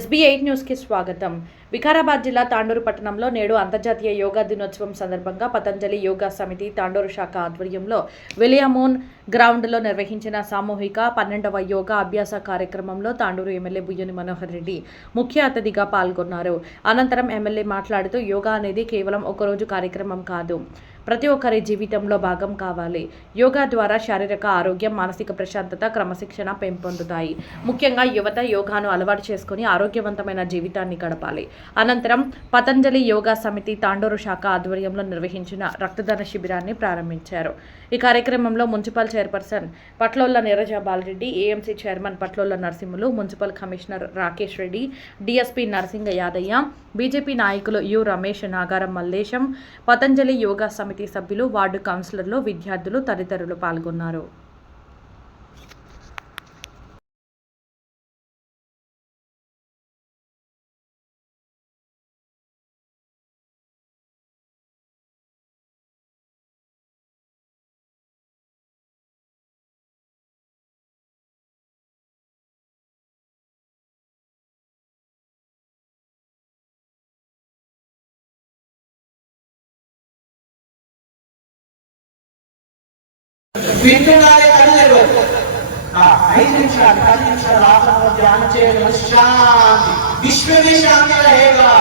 SB8 న్యూస్కి స్వాగతం. వికారాబాద్ జిల్లా తాండూరు పట్టణంలో నేడు అంతర్జాతీయ యోగా దినోత్సవం సందర్భంగా పతంజలి యోగా సమితి తాండూరు శాఖ ఆధ్వర్యంలో విలియమోన్ గ్రౌండ్లో నిర్వహించిన సామూహిక 12వ యోగా అభ్యాస కార్యక్రమంలో తాండూరు ఎమ్మెల్యే బుయ్యని మనోహర్ రెడ్డి ముఖ్య అతిథిగా పాల్గొన్నారు. అనంతరం ఎమ్మెల్యే మాట్లాడుతూ యోగా అనేది కేవలం ఒకరోజు కార్యక్రమం కాదు, ప్రతి ఒక్కరి జీవితంలో భాగం కావాలి. యోగా ద్వారా శారీరక ఆరోగ్యం, మానసిక ప్రశాంతత, క్రమశిక్షణ పెంపొందుతాయి. ముఖ్యంగా యువత యోగాను అలవాటు చేసుకుని ఆరోగ్యవంతమైన జీవితాన్ని గడపాలి. అనంతరం పతంజలి యోగా సమితి తాండూరు శాఖ ఆధ్వర్యంలో నిర్వహించిన రక్తదాన శిబిరాన్ని ప్రారంభించారు. ఈ కార్యక్రమంలో municipal chairperson Patlolla Neeraja Balareddy, AMC chairman Patlolla Narasimhulu, municipal commissioner Rakesh Reddy, DSP Narasinga Yadaiah, BJP నాయకులు యు రమేష్, నాగారం మల్లేశం, పతంజలి యోగా సమితి సభ్యులు, వార్డు కౌన్సిలర్లు, విద్యార్థులు తదితరులు పాల్గొన్నారు. వింటున్నారే కళ్ళలో 5 నిమిషాలు 10 నిమిషాలు ఆసనం ధ్యానం చేయడం శాంతి విశ్వమే శాంతి रहेगा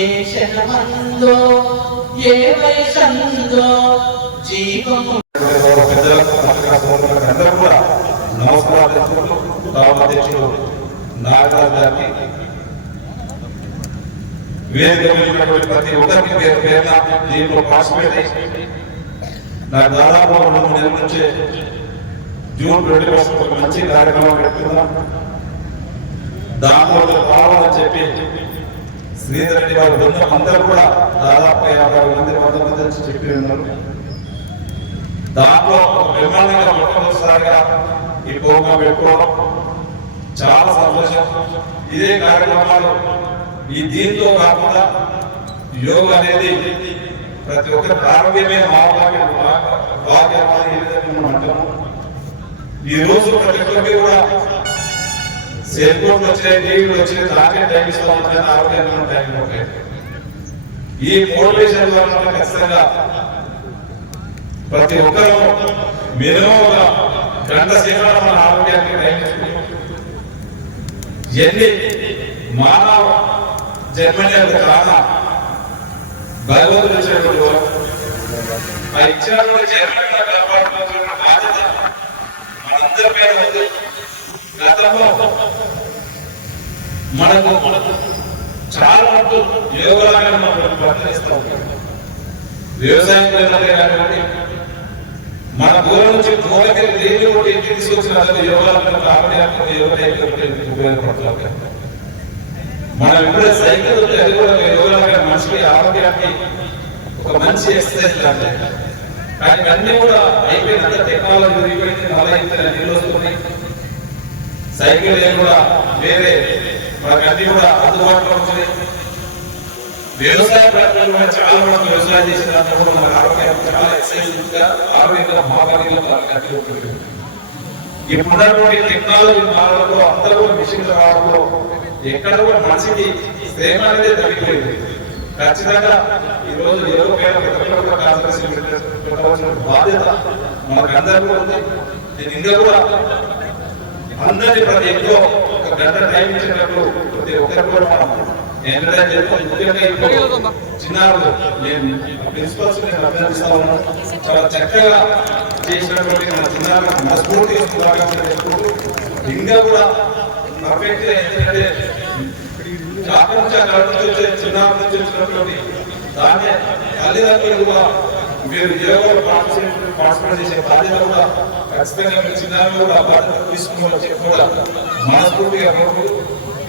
ఏ శరణందో ఏ వైసందో జీవము అందరూ కూడా నమస్కారాలు తెలుపుకుంటూ రామాధ్యక్షుడు నాగరాజు గారికి వేదికటువంటి ప్రతి ఒక్కరికి పేరున దీంట్లో పార్టిసిపేట్ అయ్యి నాకు దాదాపు 2 నెలల నుంచి జూన్ 21 ఒక మంచి కార్యక్రమం పెట్టుకుందాం, దాంట్లో కావాలని చెప్పి శ్రీధర్ రెడ్డి గారు బృందం అందరూ కూడా దాదాపు 50 మంది 100 మంది నుంచి చెప్పి ఉన్నారు. దాంట్లో విమానంగా మొట్టమొదటిసారిగా ఈ ప్రోగ్రాం పెట్టుకోవడం చాలా సంతోషం. ఇదే కార్యక్రమాలు ఈ దీంతో కాకుండా యోగా అనేది ప్రతి ఒక్కరి ఆరోగ్యమే భాగ్యం ఈ రోజు ప్రతి ఒక్కరికి కూడా సెల్ ఫోన్ వచ్చే, టీవీలు వచ్చే, దానికి టైం ఇస్తూ ఉంటాయి, ఆరోగ్యంగా టైం ఉంటాయి. ఈ మోటివేషన్ లో ఖచ్చితంగా ప్రతి ఒక్కరూ మినిమం ఒక గంట సేపు మన ఆరోగ్యానికి టైం ఎన్ని మానవ జన్మనే కాదా భగవంతుడు ఇచ్చినటువంటి ఆ ఇచ్చినటువంటి జన్మని కాపాడుతున్న బాధ్యత మనందరి మీద ఉంది. గతంలో మనకు చాలా మంది యోగాలను మనం ప్రయత్నిస్తూ ఉంటాం. వ్యవసాయం కానివ్వండి, మన ఊరు నుంచి దూరకి దేని కూడా ఇంటికి తీసుకొచ్చిన యోగాలను ఆరోగ్యానికి ఉపయోగపడుతుంది. మనం ఇప్పుడే సైకిల్ అది కూడా యోగా మనిషికి ఆరోగ్యానికి ఒక మంచి ఎక్సర్సైజ్ లాంటి. కానీ అన్ని కూడా అయిపోయినంత టెక్నాలజీ అయిపోయింది, మళ్ళీ నీళ్ళు వస్తున్నాయి. సైకిల్ కూడా వేరే మనకు అన్ని కూడా అందుబాటులో వచ్చినాయి. వ్యవసాయ ప్రయత్నాలు కూడా చాలా మంది వ్యవసాయం చేసినప్పుడు మన ఆరోగ్యానికి చాలా ఎక్సర్సైజ్ ఆరోగ్యంగా భాగాలు ఉంటుంది. ఇప్పుడున్నటువంటి టెక్నాలజీ మారడంలో అందరూ కూడా మిషన్ రావడంలో ఎక్కడ కూడా మనిషికి శ్రమ అనేది తగ్గిపోయింది. ఖచ్చితంగా ఈ రోజు యోగా మీద పెట్టవలసిన బాధ్యత మనకు అందరూ ఉంది. నేను ఇంకా కూడా అందరినీ ప్రతి ఎక్కువ ఒక గంట టైం ఇచ్చినప్పుడు ప్రతి ఒక్కరు కూడా మనం ఎంటర్టైన్ చేస్తాం. ముఖ్యంగా ఇప్పుడు చిన్నారు నేను ప్రిన్సిపల్స్ అభినందిస్తా ఉన్నాను. చాలా చక్కగా చేసినటువంటి మన చిన్నారు మనస్ఫూర్తిగా శుభాకాంక్షలు చెప్పుకుంటూ ఇంకా కూడా పర్ఫెక్ట్ ఏంటంటే చిన్నటువంటి దాన్ని తల్లిదండ్రులు కూడా మీరు యోగాలో పార్టిసిపేట్ చేసే బాధ్యత కూడా ఖచ్చితంగా మీరు చిన్నారులు కూడా బాధ్యత తీసుకోవాలని చెప్పి కూడా మనస్ఫూర్తిగా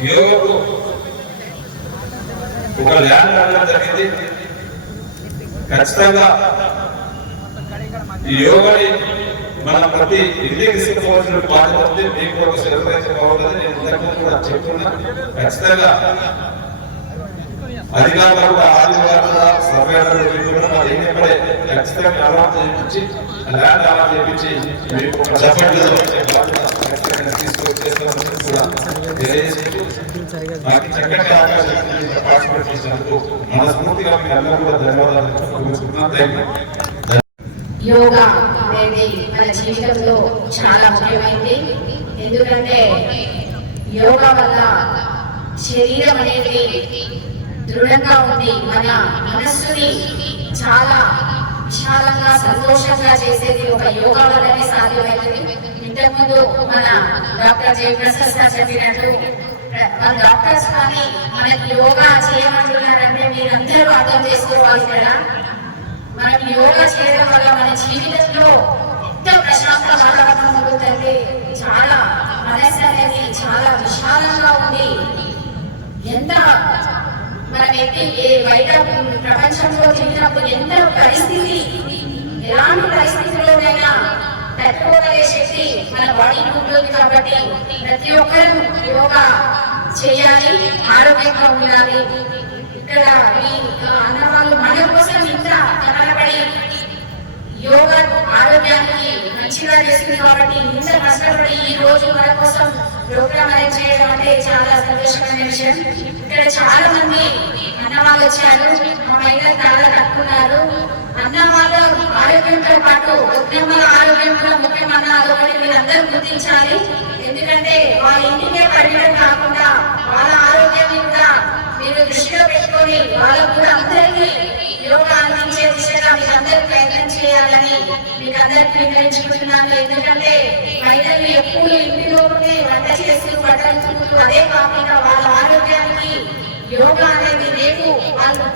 యోగాకు ఒక ల్యాండ్ అడగడం జరిగింది. ఖచ్చితంగా ఈ యోగాని మనం ప్రతి ఇంటికి తీసుకోవాల్సిన బాధ్యత ఉంది. మీకు ఒక సెలబ్రేషన్ కావాలని నేను ఇంతకుముందు కూడా చెప్తున్నా. ఖచ్చితంగా అధికారులు కూడా ఆదివారం సర్వే ఖచ్చితంగా అలవాటు చేయించి ల్యాండ్ అలా చేపించి మీకు ఒక సపోర్ట్ తీసుకొచ్చేస్తామని కూడా తెలియజేస్తూ నాకు చక్కటి అవకాశం పార్టిసిపేట్ చేసినందుకు మనస్ఫూర్తిగా మీకు అందరూ కూడా ధన్యవాదాలు. యోగా అనేది మన జీవితంలో చాలా ముఖ్యమైనది. ఎందుకంటే యోగా వల్ల శరీరం అనేది దృఢంగా ఉంది, మన మనస్సుని చాలా విశాలంగా సంతోషంగా చేసేది ఒక యోగా వల్లనే సాధ్యమైనది. ఇంతకుముందు మన డాక్టర్ జయప్రసాద్ గారు చెప్పినట్టు మన డాక్టర్స్ కానీ మనకి యోగా చేయమంటున్నారంటే మీరందరూ అర్థం చేసుకోవాలి కదా. మనం యోగా చేయడం వల్ల మన జీవితంలో ఎంత ప్రశాంత వాతావరణం ఉంటుందంటే చాలా మనసు అనేది చాలా విశాలంగా ఉంది. ఎంత మనం బయట ప్రపంచంలో తిరిగినప్పుడు ఎంత పరిస్థితి ఎలాంటి పరిస్థితుల్లోనైనా తట్టుకోగలిగే శక్తి మన బాడీకి ఉంటుంది. కాబట్టి ప్రతి ఒక్కరూ యోగా చేయాలి, ఆరోగ్యంగా ఉండాలి. ఇక్కడ అన్నవాళ్ళు మన కోసం ఇంత కష్టపడి యోగా ఆరోగ్యానికి మంచిగా చేస్తుంది కాబట్టి ఇంత కష్టపడి ఈ రోజు మన కోసం ప్రోగ్రామ్ అరేంజ్ చేయడం అంటే చాలా సంతోషకరమైన విషయం. ఇక్కడ చాలా మంది అన్నవాళ్ళు వచ్చారు, మా మహిళ చాలా కట్టుకున్నారు. అన్నవాళ్ళ ఆరోగ్యంతో పాటు ఉద్యమాల ఆరోగ్యం కూడా ముఖ్యమన్న అదొకటి మీరందరూ గుర్తించాలి. ఎందుకంటే వాళ్ళ ఇంటికే పరిమితం కాకుండా వాళ్ళ ఆరోగ్యాన్ని కూడా మీరు దృష్టిలో పెట్టుకొని వాళ్ళకు కూడా అందరికీ యోగా అందించే దిశగా మీకు అందరూ ప్రయత్నం చేయాలని మీకు అందరికీ నిర్ణయించుకుంటున్నాను. ఎందుకంటే మహిళలు ఎప్పుడు ఇంటిలోనే వంట చేస్తూ బట్టలు అదే కాకుండా వాళ్ళ ఆరోగ్యానికి యోగా అనేది రేపు వాళ్ళు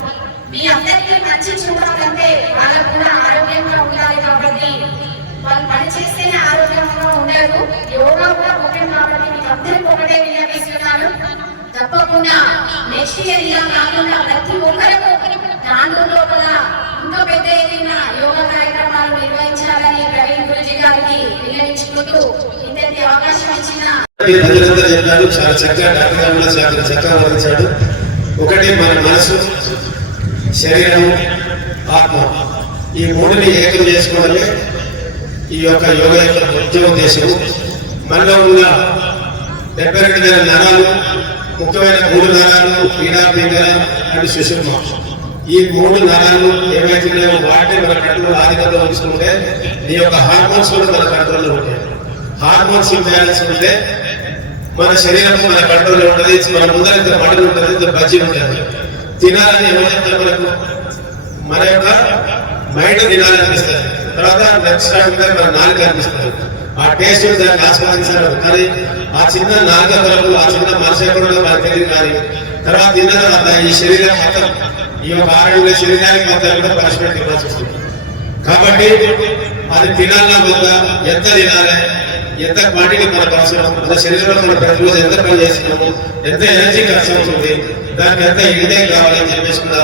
మీ అందరికీ మంచి చూడాలంటే వాళ్ళకు కూడా ఆరోగ్యంగా ఉండాలి. కాబట్టి వాళ్ళు పని చేస్తేనే ఆరోగ్యంగా ఉండరు, యోగా కూడా ముఖ్యం. కాబట్టి మీకు అందరికీ ఒకటే విన్నపిస్తున్నాను, తప్పకుండా నెక్స్ట్ ఇయర్ ఇలా కాకుండా ప్రతి ఒక్కరూ దాంట్లో లోపల ఇంకా పెద్ద ఎదిగిన యోగా కార్యక్రమాలు నిర్వహించాలని ప్రవీణ్ గురుజీ గారికి విన్నవించుకుంటూ ఇంతటి అవకాశం ఇచ్చిన చాలా చక్కగా డాక్టర్ గారు చాలా చక్కగా వర్ణించాడు. ఒకటి మన మనసు, శరీరం, ఆత్మ, ఈ మూడుని ఏకం చేసుకోవడమే ఈ యొక్క యోగా యొక్క ముఖ్య ఉద్దేశం. మనలో ఉన్న 72,000 నరాలు, ముఖ్యమైన 3 నరాలు పీడా, పింగళ అండ్ సుషుమ్న. ఈ 3 నరాలు ఏవైతే లేవో వాటిని మన కంట్రోల్ ఆధిపత్యంలో ఉంచుకుంటే ఈ యొక్క హార్మోన్స్ కూడా మన కంట్రోల్లో ఉంటాయి. హార్మోన్స్ ఇంబ్యాలెన్స్ ఉంటే మన శరీరం మన కంట్రోల్లో ఉంటుంది. మన ముందర ఇంత మటన్ ఉంటుంది, ఇంత బజ్జీ ఉంటుంది. తినాలని ఏమైతే మనకు మన యొక్క మైండ్ తినాలనిపిస్తుంది, తర్వాత నెక్స్ట్ టైం మన నాలుగు అనిపిస్తుంది. ఆ టేస్ట్ దాన్ని ఆస్వాదించాలి. కానీ ఆ చిన్న నాలుగ వరకు ఆ చిన్న మనసు ఎక్కడో మనకు తెలియదు. కానీ తర్వాత తిన్న తర్వాత ఈ శరీరం మొత్తం ఈ యొక్క ఆరోగ్య శరీరానికి మొత్తం కూడా పనిష్మెంట్ ఇవ్వాల్సి వస్తుంది. కాబట్టి అది తినాలన్నా వద్దా, ఎంత తినాలి, ఎంత క్వాంటిటీ మనకు అవసరం, మన శరీరంలో మనం ప్రతిరోజు ఎంత పని చేస్తున్నాము, ఎంత ఎనర్జీ ఖర్చు అవుతుంది, దానికి ఎంత ఇంటేక్ కావాలని చెప్పేసి కూడా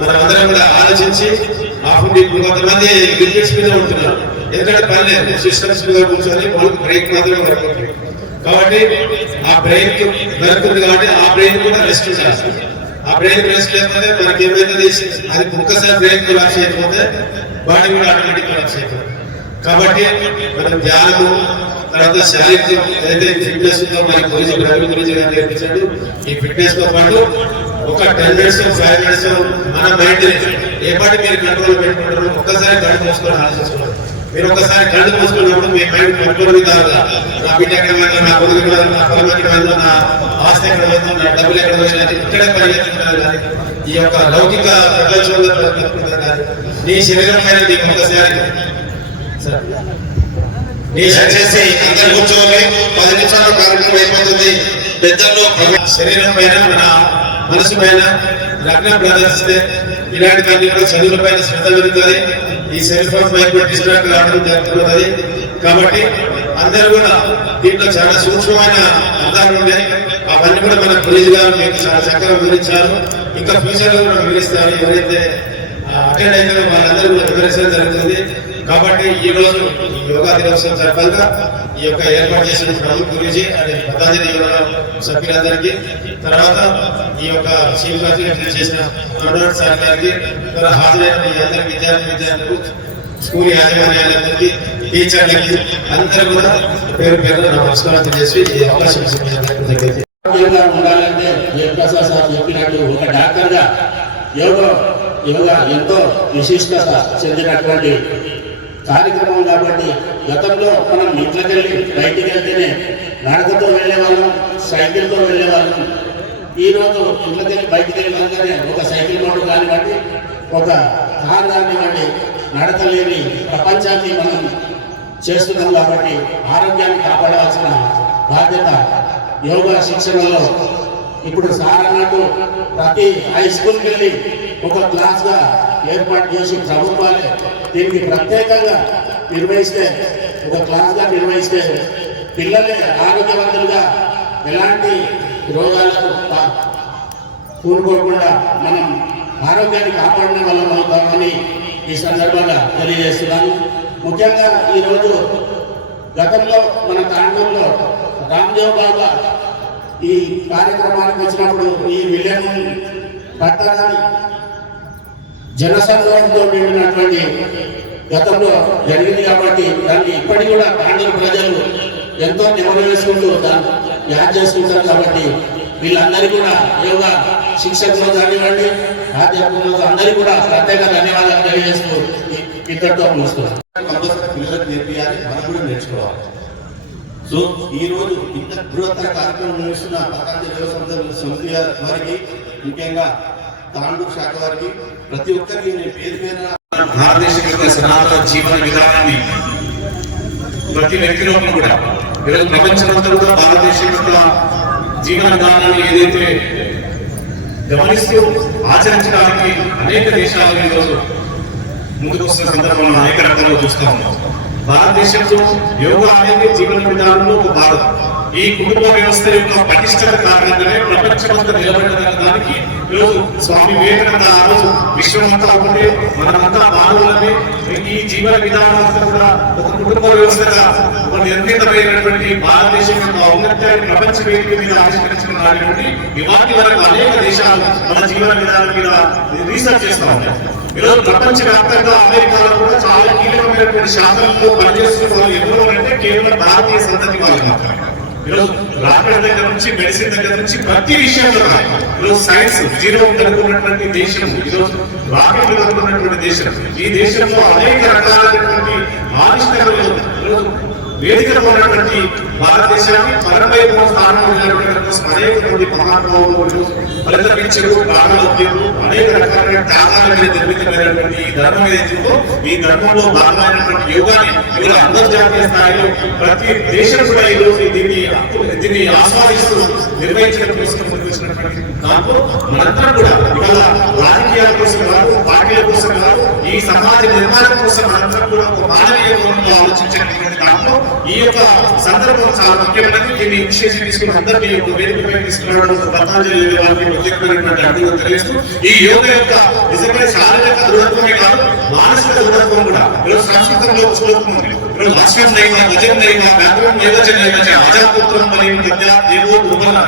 మనం అందరం కూడా ఆలోచించి ఆ ఫుడ్. ఇప్పుడు కొంతమంది లిక్విడ్స్ మీద ఉంటున్నారు, ఎందుకంటే పని లేదు, సిస్టమ్స్ మీద కూర్చొని వాళ్ళకి బ్రేక్ మాత్రమే దొరుకుతుంది. కాబట్టి ఆ బ్రెయిన్ దొరుకుతుంది కాబట్టి ఆ బ్రెయిన్ కూడా రెస్ట్ ఉండాలి. ఆ బ్రెయిన్ రెస్ట్ లేకపోతే మనకి ఏమైతుంది, అది ఒక్కసారి బ్రెయిన్ కొలాప్స్ అయిపోతే బాడీ కూడా ఆటోమేటిక్ కొలాప్స్ అయిపోతుంది. కాబట్టి మనం ధ్యానము, తర్వాత శారీరక ఏదైతే ఫిట్నెస్ ఉందో మనకి గురించి నేర్పించాడు. ఈ ఫిట్నెస్ తో పాటు ఒక 10 minutes 5 minutes మన మైండ్ ఏ పాటి మీరు కంట్రోల్ పెట్టుకుంటారు. ఒక్కసారి కళ్ళు మూసుకొని ఆలోచించుకోవాలి. మీరు ఒకసారి కళ్ళు మూసుకున్నప్పుడు మీ మైండ్ కంట్రోల్ కాదు. నా బిడ్డ ఎక్కడ పోయిందో, నా కొడుకు ఎక్కడ పోయిందో, నా పొలం ఎక్కడ పోయిందో, నా ఆస్తి ఎక్కడ పోయిందో, నా డబ్బులు ఎక్కడ పోయిందో ఇక్కడే పరిగెత్తుకుంటారు. కానీ ఈ యొక్క లౌకిక ప్రపంచంలో పరిగెత్తుకుంటారు. కానీ నీ శరీరం పైన నీకు ఒకసారి నీ చేసి అందరు కూర్చోవాలి. 10 నిమిషాల్లో కార్యక్రమం అయిపోతుంది. పెద్దల్లో శరీరం పైన మన మనసు పైన లగ్నం ప్రదర్శిస్తే ఇలాంటివన్నీ కూడా చదువుల పైన శ్రద్ధ పెరుగుతుంది. ఈ సెల్ ఫోన్ పైన కూడా డిస్ట్రాక్ట్ కావడం జరుగుతున్నది. కాబట్టి అందరూ కూడా దీంట్లో చాలా సూక్ష్మమైన అర్థాలు ఉన్నాయి. అవన్నీ కూడా మన గురించి గారు మీకు చాలా చక్కగా వివరించారు. ఇంకా ఫ్యూచర్ లో కూడా వివరిస్తారు. ఎవరైతే అటెండ్ అయినా వాళ్ళందరూ కూడా వివరించడం జరుగుతుంది. కాబట్టి ఈ రోజు యోగా దినోత్సవం సందర్భంగా ఈ యొక్క ఏర్పాటు చేసిన ప్రముఖ గురించి అనే పతాంజలి యోగా సభ్యులందరికీ, తర్వాత ఈ యొక్క చీఫ్ చేసిన సార్ గారికి, హాజరైన మీ అందరి విద్యార్థులకు స్కూల్ యాజమాన్యాలకి, టీచర్లకి అందరూ కూడా పేరు పేరు నమస్కారం చేసి ఈ అవకాశం ఇచ్చినందుకు యోగా ఉండాలంటే జయప్రసాద్ సార్ చెప్పినట్టు ఒక డాక్టర్గా యోగా ఎంతో విశిష్టత చెందినటువంటి కార్యక్రమం కాబట్టి గతంలో మనం ఇంట్లోకి వెళ్ళి బయటికి వెళ్తేనే నడకతో వెళ్ళేవాళ్ళం, సైకిల్తో వెళ్ళేవాళ్ళం. ఈరోజు ఇంట్లోకి వెళ్ళి బయటికి వెళ్ళగానే ఒక సైకిల్ మోటార్ కానివ్వండి, ఒక కారు కానివ్వండి, నడకలేని ప్రపంచాన్ని మనం చేస్తున్నాం. కాబట్టి ఆరోగ్యాన్ని కాపాడాల్సిన బాధ్యత యోగా శిక్షణలో ఇప్పుడు సార్ అన్నట్టు ప్రతి హై స్కూల్కి వెళ్ళి ఒక క్లాస్గా ఏర్పాటు చేసి ప్రభుత్వాలే దీనికి ప్రత్యేకంగా నిర్వహిస్తే, ఒక క్లాస్గా నిర్వహిస్తే పిల్లలే ఆరోగ్యవంతులుగా ఎలాంటి రోగాలకు కూరుకోకుండా మనం ఆరోగ్యాన్ని కాపాడిన వాళ్ళం అవుతామని ఈ సందర్భంగా తెలియజేస్తున్నాను. ముఖ్యంగా ఈరోజు గతంలో మన తాండూరులో రామ్దేవ్ బాబా ఈ కార్యక్రమానికి వచ్చినప్పుడు ఈ విలయం పట్టణాన్ని జనసంద్రంతో నిండినటువంటి గతంలో జరిగింది కాబట్టి దాన్ని ఇప్పటికి కూడా తాండూరు ప్రజలు ఎంతో నెమరు వేసుకుంటూ యాద్ చేసుకుంటారు. కాబట్టి వీళ్ళందరికీ కూడా యోగా శిక్షకులు కానివ్వండి, ఆధ్యాత్మికులు అందరికీ కూడా ప్రత్యేక ధన్యవాదాలు తెలియజేస్తూ ఇక్కడితో ముగిస్తున్నాను. పిల్లలకు నేర్పియాలి, మనం కూడా నేర్చుకోవాలి. సో ఈ రోజు ఇంత బృహత్తర కార్యక్రమం నిర్వహిస్తున్న పతాంజలి యోగ సమితి వారికి, ముఖ్యంగా తాండూరు శాఖ వారికి, ప్రతి ఒక్కరికి నేను పేరు పేరున భారతదేశ యొక్క సనాతన జీవన విధానాన్ని ప్రతి వ్యక్తిలో కూడా ఈరోజు ప్రపంచమంతా కూడా భారతదేశం యొక్క జీవన విధానాన్ని ఏదైతే గమనిస్తూ ఆచరించడానికి అనేక దేశాలు ఈరోజు ముందుకు వస్తున్న సందర్భంలో అనేక రకాలుగా చూస్తూ ఉన్నాం. భారతదేశంలో యోగా అనేది జీవన విధానంలో ఒక భాగం. ఈ కుటుంబ వ్యవస్థ యొక్క పటిష్టత కారణంగానే ప్రపంచమంతా నిలబడడానికి ఈరోజు స్వామి వివేకానంద ఆ రోజు విశ్వమంతా ఒకటే, మనమంతా మానవులనే, ఈ జీవన విధానం కూడా ఒక కుటుంబ వ్యవస్థగా ఒక నిర్ణీతమైనటువంటి భారతదేశం యొక్క ఔన్నత్యాన్ని ప్రపంచ వేదిక మీద ఆవిష్కరించిన నాటి నుండి ఇవాటి వరకు అనేక దేశాలు మన జీవన విధానం మీద రీసెర్చ్ చేస్తూ ఉంటాయి. ఈరోజు ప్రపంచ వ్యాప్తంగా అమెరికాలో కూడా చాలా కీలకమైనటువంటి శాఖల్లో పనిచేస్తున్న వాళ్ళు ఎవరు అంటే కేవలం భారతీయ సంతతి వాళ్ళు మాత్రమే. ఈరోజు రాకెట్ దగ్గర నుంచి, మెడిసిన్ దగ్గర నుంచి ప్రతి విషయంలో ఈరోజు సైన్స్ జీరో కనుక్కున్నటువంటి దేశం, ఈరోజు రాకెట్లు కనుక్కున్నటువంటి దేశం. ఈ దేశంలో అనేక రకాలైనటువంటి ఆవిష్కరణలు ఈరోజు వేదికలో ఉన్నటువంటి భారతదేశాన్ని 45వ స్థానంలో అనేక మంది మహానుభావులు పరితపించరు, ప్రాణోద్యములు, అనేక రకాలైన త్యాగాల మీద నిర్మితమైనటువంటి ఈ ధర్మం ఏదైతుందో, ఈ ధర్మంలో భాగమైనటువంటి యోగాని ఇలా అంతర్జాతీయ స్థాయిలో ప్రతి దేశం కూడా ఈరోజు దీన్ని ఆస్వాదిస్తూ నిర్వహించడం కోసం ముందుకొచ్చినటువంటి దాంట్లో మనందరం కూడా ఇవాళ రాజకీయాల కోసం కాదు, పార్టీల కోసం కాదు, ఈ సమాజ నిర్మాణం కోసం మనందరం కూడా ఒక మానవీయ కోణంలో ఆలోచించినటువంటి దాంట్లో ఈ యొక్క సందర్భం చాలా ముఖ్యమైనది. దీన్ని ఇనిషియేటివ్ తీసుకుని అందరినీ ఒక వేదికపై తీసుకురావడం పతాంజలి వారికి ప్రత్యేకమైనటువంటి అడుగులు తెలియజేస్తూ ఈ యోగ యొక్క నిజంగా శారీరక దృఢత్వమే కాదు, మానసిక దృఢత్వం కూడా ఈరోజు సంస్కృతంలో శ్లోకం ఉంది. ఈరోజు లక్ష్యం దైవ భజన్ దైవ వ్యాపారం యోగజన్ దైవ అజాపుత్రం మరియు విద్యా దేవో దుర్బల.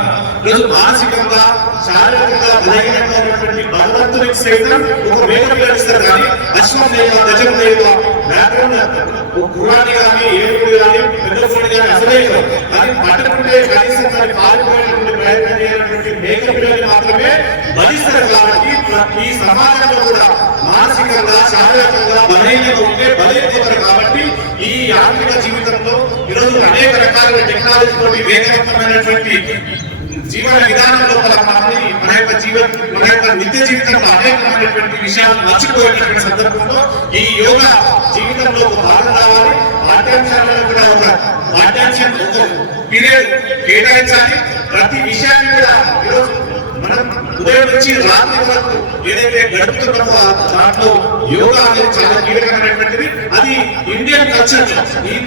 ఈరోజు మానసికంగా శారీరకంగా బలహీనంగా ఉన్నటువంటి భగవంతునికి సైతం ఒక వేగం పిలుస్తారు. కానీ అశ్వం దైవ గజం దైవ వ్యాపారం గురాన్ని కానీ ఏడుగురు కానీ పెద్దపూడి కానీ అసలే కానీ పట్టుకుంటే కనీసం దాన్ని పాల్గొనేటువంటి ప్రయత్నం చేయనటువంటి మేక పిల్లలు మాత్రమే బలిస్తారు. కాబట్టి ఈ సమాజంలో కూడా మానసికంగా శారీరకంగా బలహీనంగా ఉంటే బలైపోతారు. కాబట్టి ఈ యాంత్రిక జీవితంలో ఈరోజు అనేక రకాల టెక్నాలజీ తోటి వేగవంతమైనటువంటి జీవన విధానం లోపల మన యొక్క నిత్య జీవితంలో అనేకమైనటువంటి విషయాలు మర్చిపోయేటువంటి సందర్భంలో ఈ యోగా జీవితంలో ఒక భాగం కావాలి. పాఠ్యాంశాలను కూడా ఒక పాఠ్యాంశం పీరియడ్ కేటాయించాలి. ప్రతి విషయాన్ని కూడా ఈరోజు మనం ఉదయం నుంచి రాత్రి వరకు ఏదైతే గడుపుతున్నామో దాంట్లో యోగా అనేది చాలా కీలకమైనటువంటిది. అది ఇండియన్ కల్చర్ ఈ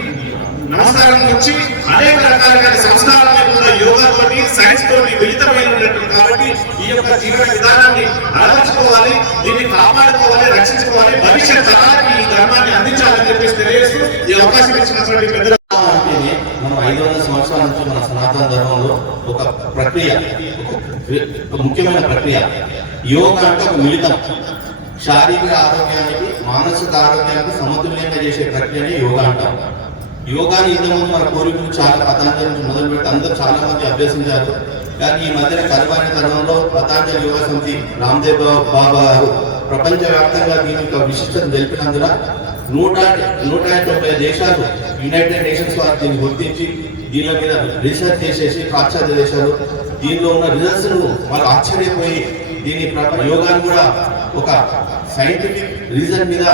నమస్కారం నుంచి అనేక రకాలైన సంస్కారాలు కూడా యోగా తోటి సైన్స్ తోటి మిళితమైనటువంటి కాబట్టి ఈ యొక్క జీవన విధానాన్ని అలవర్చుకోవాలి, దీన్ని కాపాడుకోవాలి, రక్షించుకోవాలి, భవిష్యత్ తరానికి ఈ ధర్మాన్ని అందించాలని చెప్పేసి తెలియజేస్తూ ఈ అవకాశం ఇచ్చినటువంటి పెద్దలు మనం 500 సంవత్సరాల నుంచి మన సనాతన ధర్మంలో ఒక ప్రక్రియ, ఒక ముఖ్యమైన ప్రక్రియ యోగా అంటే ఒక మిళితం. శారీరక ఆరోగ్యానికి మానసిక ఆరోగ్యానికి సమతుల్యంగా చేసే ప్రక్రియని యోగా అంటాం. యోగాని ఇంతకుముందు మన పూర్వీకులు చాలా పతాంజలి నుంచి మొదలుపెట్టి అందరూ చాలా మంది అభ్యసించారు. కానీ ఈ మధ్యన కరువైన తరుణంలో పతాంజలి యోగా సమితి రామ్దేవ్ బాబా గారు ప్రపంచవ్యాప్తంగా దీని యొక్క విశిష్టత తెలిపినందున 190 దేశాలు యునైటెడ్ నేషన్స్ వారు దీన్ని గుర్తించి దీని మీద రీసెర్చ్ చేసేసి పాశ్చాత్య దేశాలు దీనిలో ఉన్న రిజల్ట్స్ ను వాళ్ళు ఆశ్చర్యపోయి దీని యోగాను కూడా ఒక సైంటిఫిక్ రీజన్ మీద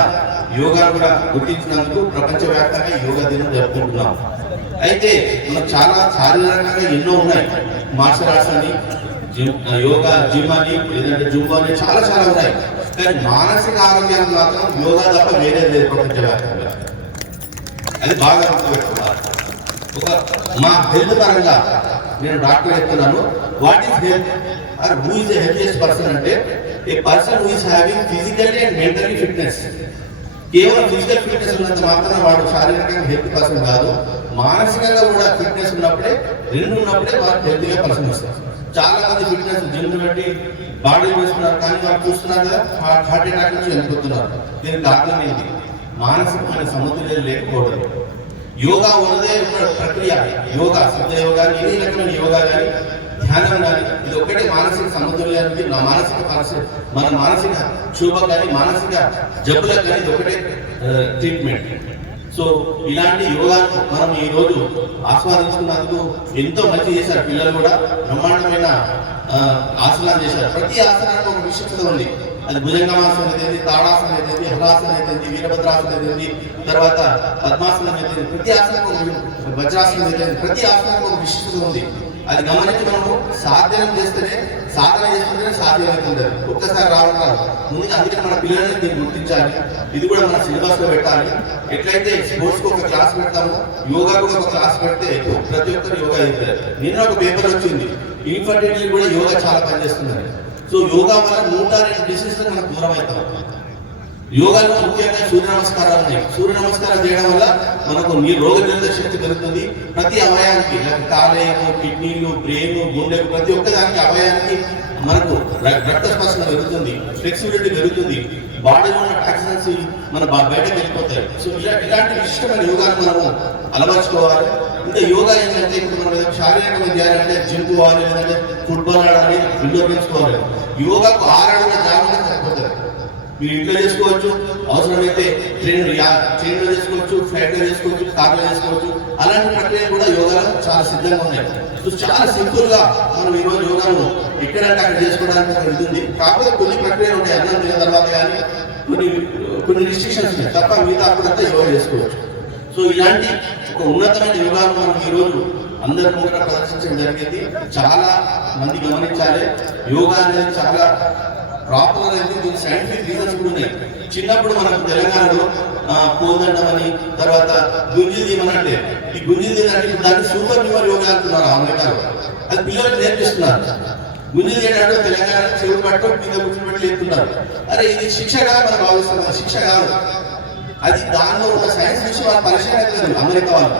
యోగాను కూడా గుర్తించినందుకు ప్రపంచవ్యాప్తంగా యోగా దినం జరుపుకుంటున్నాం. అయితే మనకు చాలా శారీరకంగా ఎన్నో ఉన్నాయి. మార్షల్ ఆర్ట్స్ అని, యోగా జిమ్ అని, లేదంటే జుంబా అని చాలా చాలా ఉన్నాయి. కానీ మానసిక ఆరోగ్యానికి మాత్రం యోగా తప్ప వేరే లేదు ప్రపంచవ్యాప్తంగా. అది బాగా గుర్తుపెట్టుకోవాలి. మా హెల్త్ పరంగా నేను డాక్టర్ చెప్తున్నాను, what is health or who is the healthiest person అంటే a person who is having physically and mentally fitness. కేవలం ఫిజికల్ ఫిట్నెస్ ఉన్నంత మాత్రం వాడు శారీరకంగా హెల్త్ పర్సన్ కాదు, మానసికంగా కూడా ఫిట్నెస్ ఉన్నప్పుడే, రెండు ఉన్నప్పుడే వాడు హెల్తీగా పర్సన్ వస్తారు. చాలా మంది ఫిట్నెస్ జిమ్ బట్టి బాడీ వేస్తున్నారు, కానీ వాళ్ళు చూస్తున్నారు కదా హార్ట్ అటాక్ నుంచి చనిపోతున్నారు. దీనికి కారణం ఏంటి? మానసికమైన సమతుల్యం లేకపోవడం. యోగా ఉన్నదే ప్రక్రియ. యోగా సిద్ధ యోగా, ఏ రకమైన యోగా కానీ, ధ్యానం కానీ, ఇది ఒకటి మానసిక సమతుల్యానికి, మన మానసిక క్షోభ కానీ, మానసిక జబ్బులకు కానీ ఇది ఒకటే ట్రీట్మెంట్. సో ఇలాంటి యోగా మనం ఈ రోజు ఆస్వాదించుకున్నందుకు ఎంతో మంచి చేశారు. పిల్లలు కూడా బ్రహ్మాండమైన ఆసనాలు చేశారు. ప్రతి ఆసనానికి ఒక విశిష్టత ఉంది. అది భుజంగమాసనం అయితే, తాడాసనం అయితే, హలాసనం అయితే, వీరభద్రాసనం అయితే, తర్వాత పద్మాసనం అయితే, ప్రతి ఆసనానికి వజ్రాసనం అయితే, ప్రతి ఆసనానికి ఒక విశిష్టత ఉంది. అది గమనించి మనము సాధన చేస్తేనే సాధ్యమవుతుంది. ఒక్కసారి రావడం ముందు అందుకని మన పిల్లల్ని దీన్ని గుర్తించాలి. ఇది కూడా మన సిలబస్ లో పెట్టాలి. ఎట్లయితే స్పోర్ట్స్ కు ఒక క్లాస్ పెడతామో యోగా కూడా ఒక క్లాస్ పెడితే ప్రతి ఒక్కరు యోగా అవుతారు. నిన్న ఒక పేపర్ వచ్చింది, ఇన్ఫర్టిలిటీ కూడా యోగా చాలా పనిచేస్తున్నారు. సో యోగా వల్ల 102 డిసీజ్ మనకు దూరం అవుతాం. యోగాలో ముఖ్యంగా సూర్య నమస్కారాలు ఉన్నాయి. సూర్య నమస్కారం చేయడం వల్ల మనకు రోగ నిరోధక శక్తి పెరుగుతుంది. ప్రతి అవయానికి, కాలేయము, కిడ్నీలు, బ్రెయిన్, గుండెకు, ప్రతి ఒక్క దానికి అవయానికి మనకు రక్త స్పర్శన పెరుగుతుంది, ఫ్లెక్సిబిలిటీ పెరుగుతుంది, బాడీలో ఉన్న టాక్సిన్స్ మన బయటకు వెళ్ళిపోతాయి. సో ఇలాంటి విశిష్టమైన యోగాను మనము అలవర్చుకోవాలి. ఇంకా యోగా ఏంటంటే ఇప్పుడు మనం శారీరకంగా చేయాలంటే జిమ్ పోవాలి, లేదంటే ఫుట్బాల్ ఆడాలి, ఇండోర్ గేమ్స్ పోవాలి. యోగాకు 6 అడుగుల జాగ్రత్త సరిపోతుంది. మీరు ఇంట్లో చేసుకోవచ్చు, అవసరమైతే ట్రైన్లో చేసుకోవచ్చు, ఫ్లైట్లో చేసుకోవచ్చు, కార్లో చేసుకోవచ్చు. అలాంటి ప్రక్రియలు కూడా యోగాలో చాలా సిద్ధంగా ఉన్నాయి. సో చాలా సింపుల్ గా మనం ఈరోజు యోగాను ఎక్కడంటే అక్కడ చేసుకోవడానికి ఉంటుంది. కాకపోతే కొన్ని ప్రక్రియలు ఉంటాయి. అన్నం తిన్న తర్వాత కానీ కొన్ని రిస్ట్రిక్షన్స్ ఉన్నాయి తప్ప మిగతా అప్పుడంతా యోగా చేసుకోవచ్చు. సో ఇలాంటి ఒక ఉన్నతమైన యోగాను మనం ఈరోజు అందరి ముందు ప్రదర్శించడం జరిగింది. చాలా మంది గమనించాలి, యోగా అనేది చాలా ప్రాపర్ అనేది దీనికి సైంటిఫిక్ రీజన్స్ కూడా ఉన్నాయి. చిన్నప్పుడు మనకు తెలంగాణలో పోదండం అని, తర్వాత గుంజి తీయమనంటే ఈ గుంజి తీయడానికి దాన్ని సూపర్ హ్యూమన్ యోగా అంటున్నారు అమెరికాలో. అది పిల్లలకు నేర్పిస్తున్నారు. గుంజి తీయడానికి తెలంగాణ చెవులు పట్టడం కింద కూర్చోబెట్టి లేపుతున్నారు. అరే ఇది శిక్షగా మనం భావిస్తున్నాం, శిక్ష కాదు. అది దానిలో ఉన్న సైన్స్ విషయం వాళ్ళు పరిశీలించలేదు అమెరికా వాళ్ళు.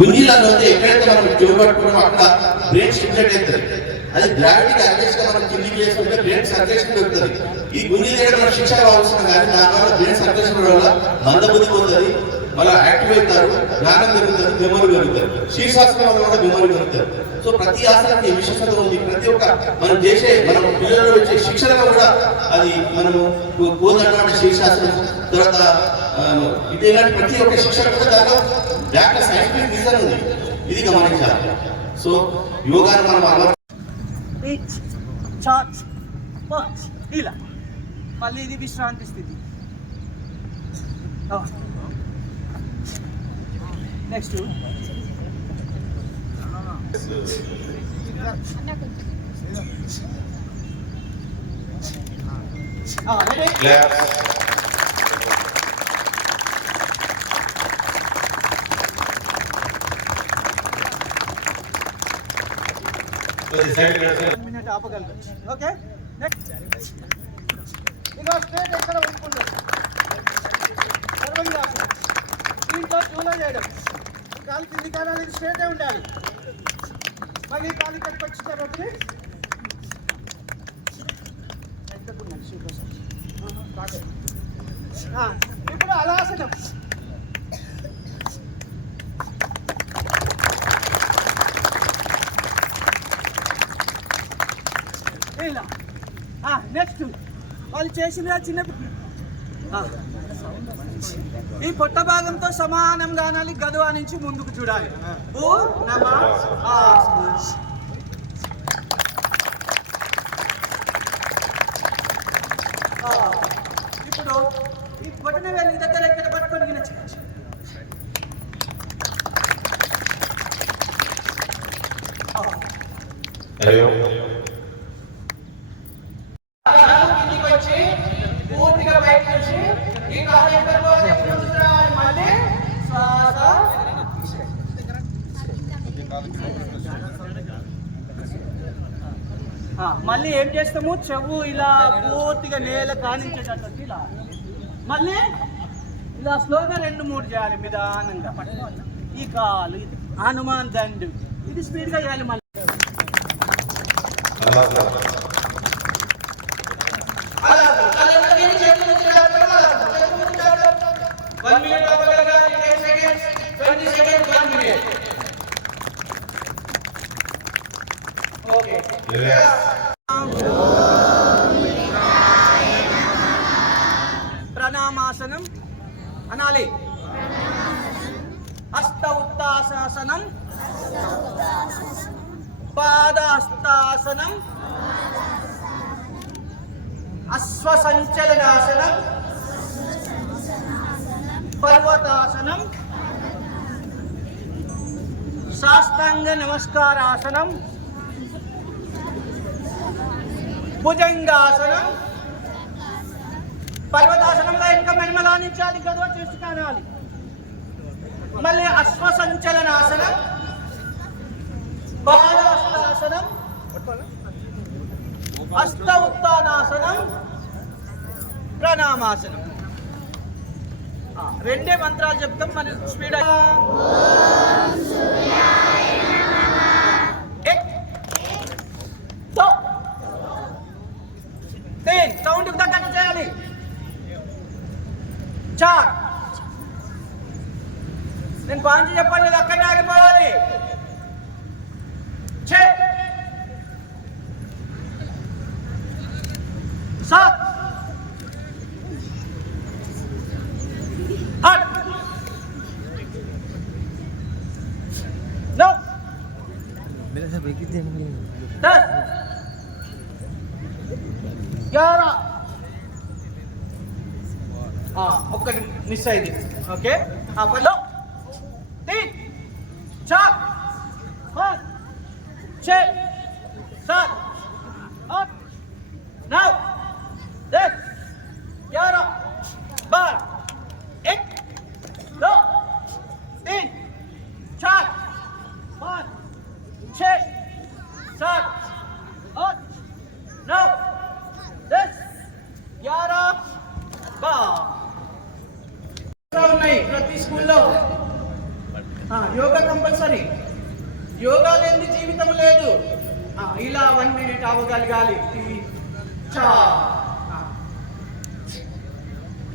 గుంజీలలో ఎక్కడైతే మనం చెవులు పట్టుకున్నామో అక్కడ బ్రెయిన్ స్టిమ్యులేట్ అవుతుంది. అది గ్రావిటీకి అగేన్స్ గా మనం కిందికి చేసుకుంటే బ్రెయిన్ సర్క్యులేషన్ పెరుగుతుంది. ఈ గుంజి తీయడం మనం శిక్ష కావాల్సిన కానీ దానివల్ల బ్రెయిన్ సర్క్యులేషన్ వల్ల మందబుద్ధి పోతుంది, మళ్ళీ యాక్టివ్ అవుతారు, జ్ఞానం పెరుగుతుంది, మెమరీ పెరుగుతుంది, శీర్షాసనం వల్ల కూడా మెమరీ పెరుగుతుంది. సో ప్రతి ఆసనానికి విశిష్టత ఉంది. ప్రతి ఒక్క మనం చేసే మనం పిల్లలు వచ్చే శిక్షణలో కూడా అది మనము పోదంటే శీర్షాసనం, తర్వాత ఇలాంటి ప్రతి ఒక్క శిక్షణ కూడా దాంట్లో బ్యాక్ సైంటిఫిక్ రీజన్ ఉంది. ఇది గమనించాలి. సో యోగాను మనం ఇలా మళ్ళీ ఇది విశ్రాంతి స్థితి. నెక్స్ట్ మినిట్ ఆపగలరు. ఓకే నెక్స్ట్ ఇంకా స్ట్రేట్ ఎక్కడ ఉంచుకుంటారు దీంట్లో చూలో చేయడం. కాలు కింది కాలాలి, స్ట్రేటే ఉండాలి. మళ్ళీ కాలు కట్టుకొచ్చిన తర్వాత ఇప్పుడు అలాసనం. ఇలా నెక్స్ట్ వాళ్ళు చేసిన చిన్న ఈ పొట్ట భాగంతో సమానంగా అనాలి. గదువా నుంచి ముందుకు చూడాలి. ఓ నమ ఇప్పుడు ఈ బొటన వేలు దగ్గర ఇక్కడ పట్టుకొని గినచ్చు. కిందికి వచ్చి పూర్తిగా బయట నుంచి ఈ కార్యక్రమంలో మళ్ళీ శ్వాస మళ్ళీ ఏం చేస్తాము, చెవు ఇలా పూర్తిగా నేల కానించేటట్టు ఇలా మళ్ళీ ఇలా స్లోగా 2-3 చేయాలి నిదానంగా. ఈ కాలు ఇది హనుమాన్ దండు ఇది స్పీడ్గా చేయాలి. మళ్ళీ ప్రణామాసనం అనాలి. హస్త ఉత్తాసాసనం, పాదహస్తాసనం, అశ్వసంచలనాసనం, పర్వతాసనం, సాష్టాంగ నమస్కారాసనం, భుజంగాసనం. పర్వతాసనంలో ఇంకా మెడమలానించాలి, గదువ చేసి కానాలి. మళ్ళీ అశ్వసంచలనాసనం, పాదహస్తాసనం, హస్త ఉత్తానాసనం, ప్రణామాసనం. 2 మంత్రాలు చెప్తాం మన స్పీడ్. సౌండ్ తగ్గట్టు చేయాలి. 4 నేను 5 చెప్పండి, ఇది అక్కడే ఆగిపోవాలి. 6 7 8 9 10 11. ఒక్కటి మిస్ అయింది. ఓకే, 12 3 4 5 6 7 8 9 10 11 12 1 2 3 4 5 6 7 8 9 10 11 ఉన్నాయి ప్రతి స్కూల్లో. యోగా కంపల్సరీ. యోగా లేని జీవితం లేదు. ఇలా 1 మినిట్ అవ్వగలగాలి.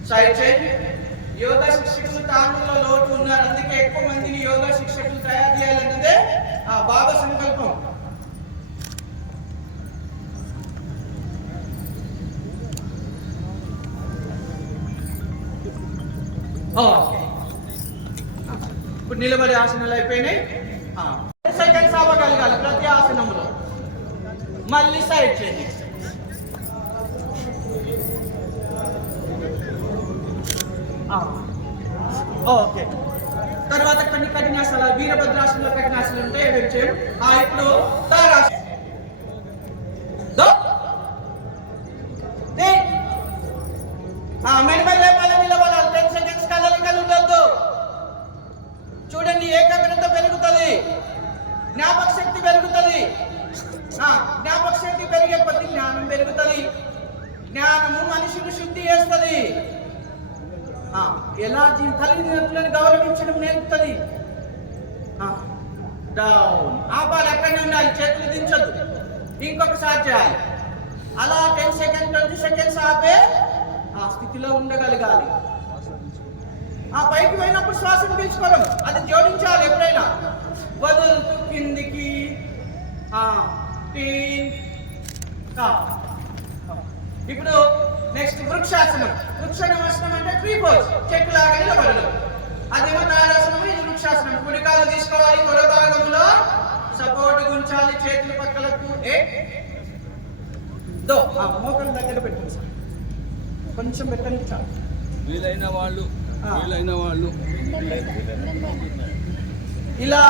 సైడ్ చేయండి. యోగా శిక్షకులు తాండూరులో లోటు ఉన్నారు, అందుకే ఎక్కువ మందిని యోగా శిక్షకులు తయారు చేయాలన్నదే బాబా సంకల్పం. ఇప్పుడు నిలబడి ఆసనాలు అయిపోయినాయి. 10 సెకండ్స్ అవ్వగలగాలి ప్రతి ఆసనంలో. మళ్ళీ సైడ్ చేయండి. ఓకే, తర్వాత కొన్ని కఠినాసనాలు, వీరభద్రాసనంలో కఠినాసనాలు ఉంటాయి, అవి చేయండి. ఇప్పుడు తారాసనం. మెడమల్లే మళ్ళీ నిలబడాలి. 10 సెకండ్స్ కదలికలు ఉండొద్దు. చూడండి, ఏకాగ్రత పెరుగుతుంది, జ్ఞాపక శక్తి పెరుగుతుంది. జ్ఞాపక శక్తి పెరిగే కొద్ది జ్ఞానం పెరుగుతుంది. జ్ఞానము మనిషిని శుద్ధి చేస్తుంది. ఎలా తల్లిదండ్రులను గౌరవించడం నేర్పుతుంది. డౌన్ ఆపాలి, అక్కడనే ఉండాలి, చేతులు దించొద్దు. ఇంకొకసారి చేయాలి. అలా 10 సెకండ్ 20 సెకండ్స్ ఆపే ఆ స్థితిలో ఉండగలగాలి. ఆ పైకి పోయినప్పుడు శ్వాసను పీల్చుకోవడం అది జోడించాలి. ఎప్పుడైనా వదులు కిందికి ఇప్పుడు నెక్స్ట్ వృక్షాసనం. వృక్షాసనం అంటే ట్రీ పోజ్, చెట్టు లాగా నిలబడడం. అదేమో తాడాసనం, ఇది వృక్షాసనం. కుడికాలు తీసుకోవాలి, తొడ భాగంలో సపోర్ట్ గుంచాలి, చేతులు పక్కలకు మోకల దగ్గర పెట్టండి సార్, కొంచెం పెట్టండి చాలు. వీలైన వాళ్ళు ఇలా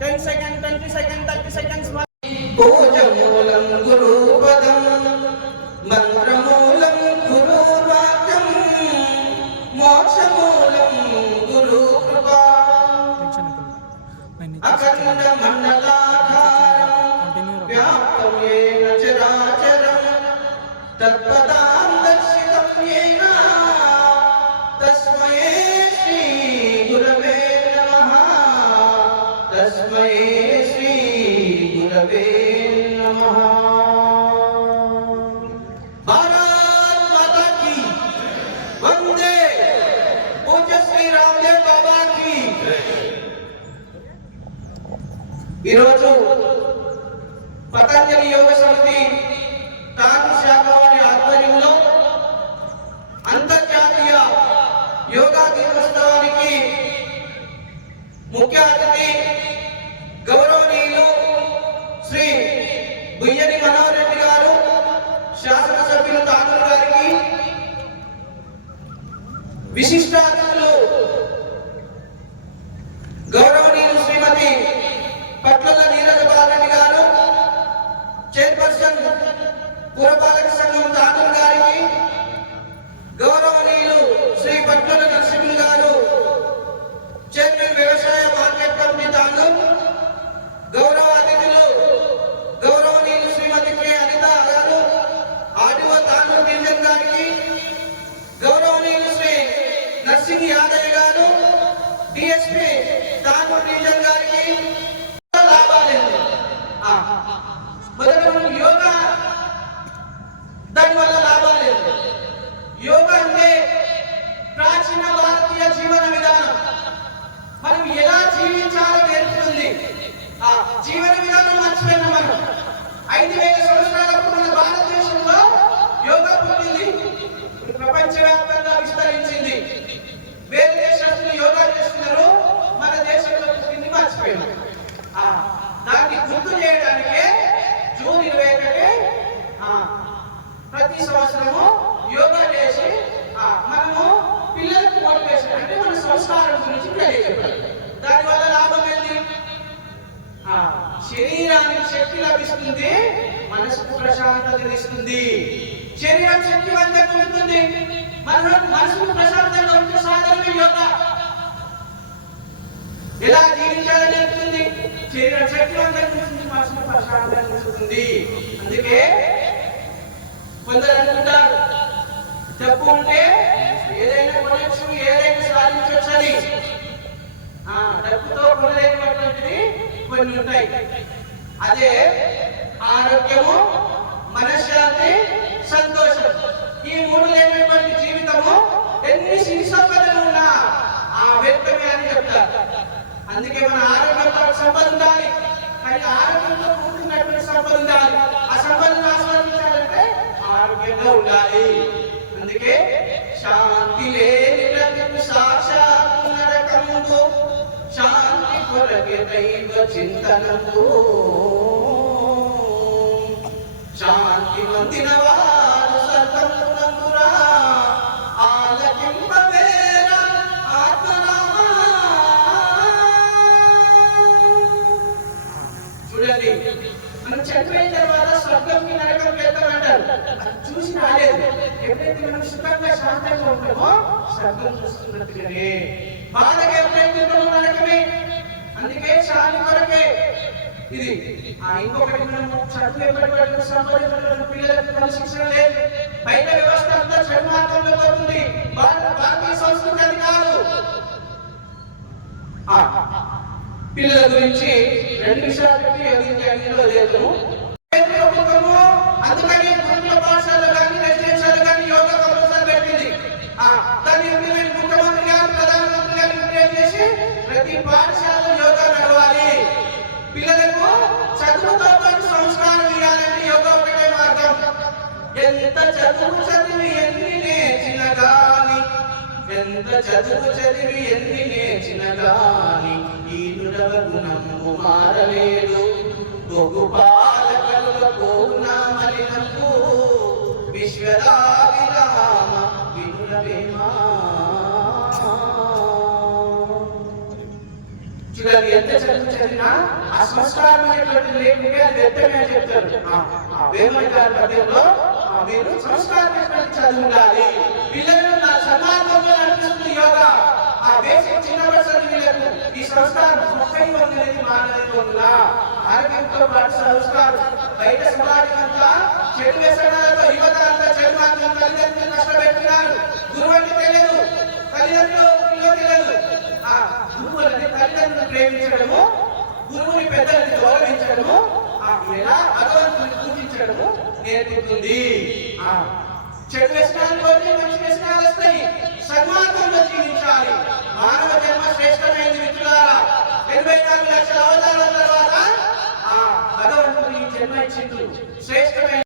10 సెకండ్ 20 సెకండ్ 30 సెకండ్స్ భోజమూలం గురుపదం మంత్రమూలం గురువాక్యం మోక్షమూలం గురు కృపా అఖండ మండలాధారం వ్యాప్తం ఏన చరాచరం తత్పదాం దర్శితం ఏన తస్మై శ్రీ గురవే నమః తస్మై శ్రీ గురవే నమః. భారత్ మాతా కీ వందే. పూజ్య శ్రీ రామదేవ్ బాబా కీ. ఈరోజు పతంజలి యోగ సమితి తాండూరు శాఖ వారి ఆధ్వర్యంలో అంతర్జాతీయ యోగా దినోత్సవానికి ముఖ్య అతిథి గౌరవనీయులు శ్రీ బుయ్యని మనోహర్ రెడ్డి గారు, శాసనసభ్యులు తాండూరు గారికి, విశిష్ట అతిథులు గౌరవనీయులు శ్రీమతి పట్లల నీరజ బాలరెడ్డి గారు, చైర్పర్సన్ పురపాలక సంఘం తాండూరు గారికి, గౌరవనీయులు శ్రీ పట్లల నరసింహులు గారు, చైర్మన్ వ్యవసాయ మార్కెట్ కమిటీ తాండూరు, గౌరవ అతిథులు గౌరవనీయులు శ్రీమతి కె అనిత గారు, ఆర్డీఓ తాండూరు డివిజన్ గారికి, గౌరవనీయులు శ్రీ నర్సింగ్ యాదయ్య గారు, డిఎస్పీ తాండూరు డివిజన్ గారికి లాభాలేంటి? మొదట మనం యోగా, దానివల్ల లాభాలేంటి? యోగా అంటే ప్రాచీన భారతీయ జీవన విధానం. మనం ఎలా జీవించాలో నేర్పుతుంది. ఆ జీవన విధానం మర్చిపోయిన మనం 5000 సంవత్సరాలకు మన భారతదేశంలో యోగా పుట్టింది, ప్రపంచవ్యాప్తంగా విస్తరించింది. వేరే దేశస్తులు యోగా చేస్తున్నారు, మన దేశంలో పుట్టింది మర్చిపోయినాం. దాన్ని గుర్తు చేయడానికే జూన్ 21 ప్రతి సంవత్సరము యోగా చేసి మనము పిల్లలకు మోటివేషన్ అంటే మన సంస్కారం గురించి తెలియజేయాలి. దానివల్ల లాభం ఏంటి? శరీరానికి శక్తి లభిస్తుంది, మనసుకు ప్రశాంతత ఇస్తుంది. శరీరం శక్తివంతంగా ఉంటుంది, మనసుకు ప్రశాంతంగా ఉంటే సాధనమే యోగా. ఎలా జీవించాలని నేర్పుతుంది, శరీరం శక్తివంతంగా ఉంటుంది, మనసుకు ప్రశాంతంగా ఉంటుంది. అందుకే కొందరు అనుకుంటారు డబ్బు ఉంటే ఏదైనా కొనవచ్చు, ఏదైనా సాధించవచ్చని. డబ్బుతో కొనలేనటువంటివి కొన్ని ఉంటాయి. అదే ఆరోగ్యము, మనశ్శాంతి, సంతోషం. ఈ మూడు లేనటువంటి జీవితము ఎన్ని సిరి సంపదలు ఉన్నా ఆ వ్యక్తమే అని చెప్తారు. అందుకే మన ఆరోగ్యంతో సంపద ఉండాలి, కానీ ఆరోగ్యంతో కూడుకున్నటువంటి సంపద ఉండాలి. ఆ సంపదను ఆస్వాదించాలంటే ఆరోగ్యంగా ఉండాలి. అందుకే శాంతి లేని బ్రతుకు సాక్షాత్ నరకము, శాంతి కొరకే దైవ చింతనము. శాంతి పొందిన వారు సర్వమునందురా ఆలకింపవేరా ఆత్మనామా. చూడండి, మనం చనిపోయిన తర్వాత స్వర్గంకి నరకంకి వెళ్తామంటారు, అది చూసి రాలేదు. ఎప్పుడైతే మనం సుఖంగా శాంతంగా ఉంటామో స్వర్గం చూస్తున్నట్టుగానే, బాధగా ఎప్పుడైతే ఉంటామో నరకమే. అందుకే శాంతి కొరకే ఇది. ఇంకొకటి మనం చదువు ఎప్పటికీ సంపాదించిన పిల్లలకు క్రమశిక్షణ లేదు. బయట వ్యవస్థ అంతా చర్మార్థంలో పోతుంది, భారతీయ సంస్కృతి అది కాదు. పిల్లల గురించి 2 నిమిషాలు పెట్టి అందుకని పిల్లలకు చదువుతో పాటు సంస్కారం ఇవ్వాలంటే యోగా ఒకటే మార్గం. ఎంత చదువు చదివి ఎన్ని నేర్చిన గాని, ఎంత చదువు చదివి ఎన్ని నేర్చిన గాని ఈ నుడవ గుణము మారలేదు. గోపాలకుల పూర్ణమలినము విశ్వరావిరామ వినురవేమా. చూడండి, ఎంత చదువు చదివినా ఆ సంస్కారం అనేటువంటి లేకుంటే అది వ్యర్థమే అని చెప్తారు. వేమన్ గారి పద్యంలో మీరు సంస్కారమైనటువంటి చదువు ఉండాలి. పిల్లలు నా సమాజంలో నడిపిస్తుంది యోగా. ఆ బేసిక్ చిన్న వీళ్ళకు ఈ సంస్కారం అనేది మానవులు ఉన్నా ఆరోగ్యంతో పాటు సంస్కారం బయట సమాజం అంతా చెడు వ్యసనాలతో యువత అంతా చెడు మార్గం తల్లిదండ్రులు కష్టపెడుతున్నారు. గురువు అంటే తెలియదు, తల్లిదండ్రులు పిల్లలు తెలియదు. ఆ గురువులని తల్లిదండ్రులు ప్రేమించడము, గురువుని పెద్దలని గౌరవించడము, ఎలా భగవంతుని పూజించడము నేర్పుతుంది. చెడు వ్యసనాలు పోతే మంచి వ్యసనాలు వస్తాయి. సన్మార్గంలో జీవించాలి. మానవ జన్మ శ్రేష్టమైనది మిత్రులారా. 84 లక్షల అవతారాల తర్వాత భగవంతుడు ఈ జన్మ ఇచ్చిండు. శ్రేష్ట